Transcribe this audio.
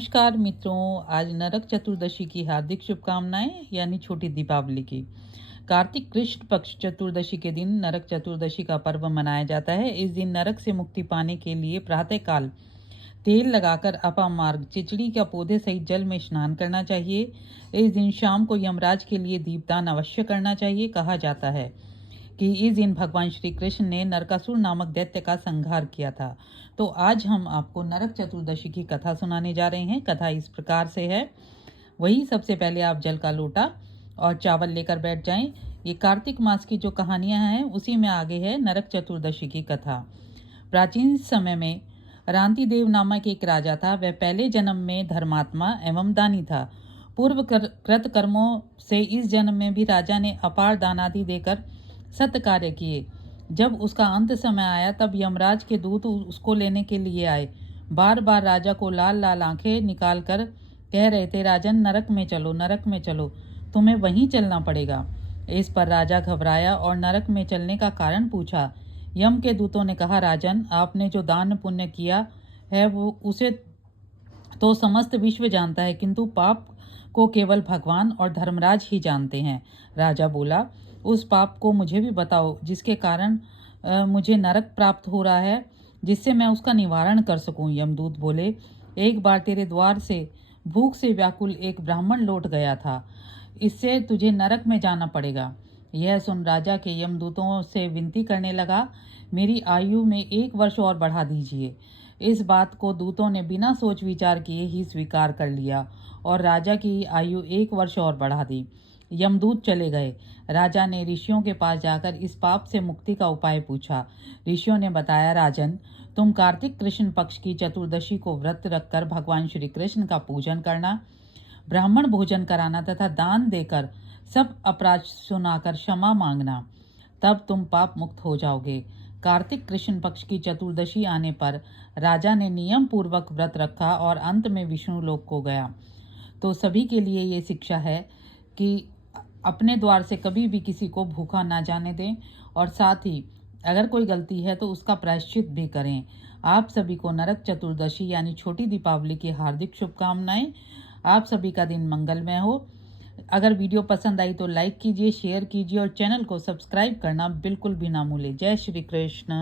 नमस्कार मित्रों, आज नरक चतुर्दशी की हार्दिक शुभकामनाएं यानी छोटी दीपावली की। कार्तिक कृष्ण पक्ष चतुर्दशी के दिन नरक चतुर्दशी का पर्व मनाया जाता है। इस दिन नरक से मुक्ति पाने के लिए प्रातःकाल तेल लगाकर अपामार्ग चिचड़ी का पौधे सहित जल में स्नान करना चाहिए। इस दिन शाम को यमराज के लिए दीपदान अवश्य करना चाहिए। कहा जाता है कि इस दिन भगवान श्री कृष्ण ने नरकासुर नामक दैत्य का संहार किया था। तो आज हम आपको नरक चतुर्दशी की कथा सुनाने जा रहे हैं। कथा इस प्रकार से है। वही सबसे पहले आप जल का लोटा और चावल लेकर बैठ जाएं। ये कार्तिक मास की जो कहानियां हैं उसी में आगे है नरक चतुर्दशी की कथा। प्राचीन समय में रांति देव नामक एक राजा था। वह पहले जन्म में धर्मात्मा एवं दानी था। पूर्व कृत कर्मों से इस जन्म में भी राजा ने अपार दान आदि देकर सत्य कार्य किए। जब उसका अंत समय आया तब यमराज के दूत उसको लेने के लिए आए। बार बार राजा को लाल लाल आंखें निकाल कर कह रहे थे, राजन नरक में चलो, नरक में चलो, तुम्हें वहीं चलना पड़ेगा। इस पर राजा घबराया और नरक में चलने का कारण पूछा। यम के दूतों ने कहा, राजन आपने जो दान पुण्य किया है वो उसे तो समस्त विश्व जानता है, किंतु पाप को केवल भगवान और धर्मराज ही जानते हैं। राजा बोला, उस पाप को मुझे भी बताओ जिसके कारण मुझे नरक प्राप्त हो रहा है, जिससे मैं उसका निवारण कर सकूं। यमदूत बोले, एक बार तेरे द्वार से भूख से व्याकुल एक ब्राह्मण लौट गया था, इससे तुझे नरक में जाना पड़ेगा। यह सुन राजा के यमदूतों से विनती करने लगा, मेरी आयु में 1 वर्ष और बढ़ा दीजिए। इस बात को दूतों ने बिना सोच विचार किए ही स्वीकार कर लिया और राजा की आयु 1 वर्ष और बढ़ा दी। यमदूत चले गए। राजा ने ऋषियों के पास जाकर इस पाप से मुक्ति का उपाय पूछा। ऋषियों ने बताया, राजन तुम कार्तिक कृष्ण पक्ष की चतुर्दशी को व्रत रखकर भगवान श्री कृष्ण का पूजन करना, ब्राह्मण भोजन कराना तथा दान देकर सब अपराध सुनाकर क्षमा मांगना, तब तुम पाप मुक्त हो जाओगे। कार्तिक कृष्ण पक्ष की चतुर्दशी आने पर राजा ने नियम पूर्वक व्रत रखा और अंत में विष्णु लोक को गया। तो सभी के लिए ये शिक्षा है कि अपने द्वार से कभी भी किसी को भूखा ना जाने दें और साथ ही अगर कोई गलती है तो उसका प्रायश्चित भी करें। आप सभी को नरक चतुर्दशी यानी छोटी दीपावली की हार्दिक शुभकामनाएं। आप सभी का दिन मंगलमय हो। अगर वीडियो पसंद आई तो लाइक कीजिए, शेयर कीजिए और चैनल को सब्सक्राइब करना बिल्कुल भी ना भूलें। जय श्री कृष्ण।